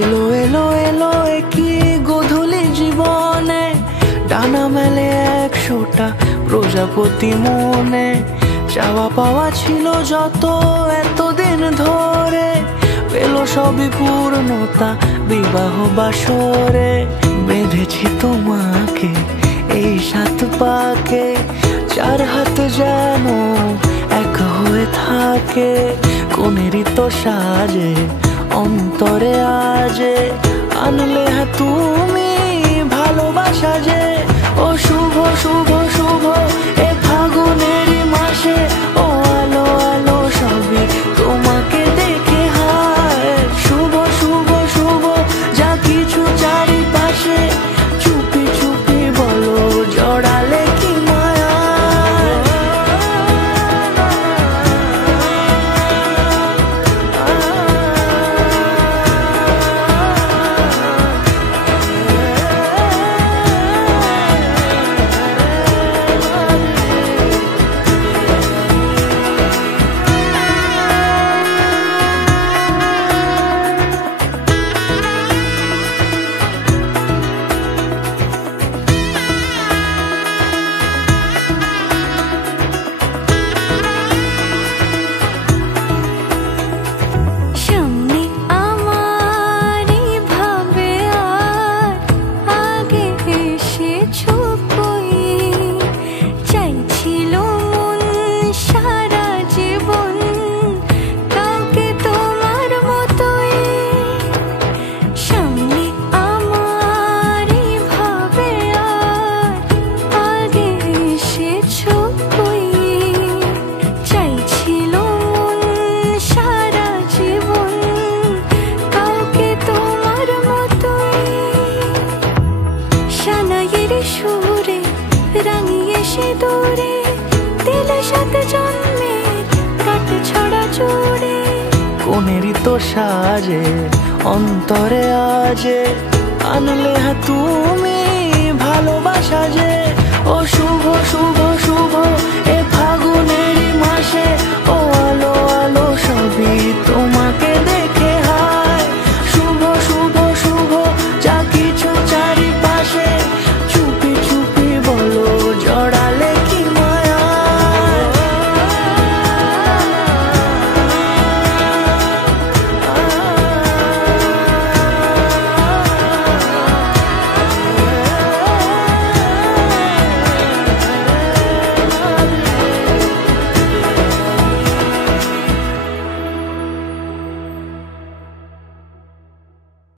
এলো এলো এলো কি গোধূলি জীবনে, ডানা মেলে 100টা প্রজাপতি মনে। চাওয়া পাওয়া ছিল যত এতদিন ধরে, পেল সবই পূর্ণতা বিবাহ বাসরে। বেঁধেছি তোমাকে এই 7 পাকে, 4 হাত যেন এক হয়ে থাকে। কোনেরই তো সাজে অন্তরে আজে, আনলে তুমি ভালোবাসা যে। ও শুভ শুভ শুভ এ ফাগুনেরই মাসে, ও আলো আলো সবই তোমাকে দেখে হায়। শুভ শুভ শুভ যা কিছু চারিপাশে, চুপি চুপি বলো জড়ালে কি মায়া। কোনেরই তো সাজে অন্তরে আজে, আনলে তুমি ভালোবাসা যে। ও শুভ শুভ শুভ এ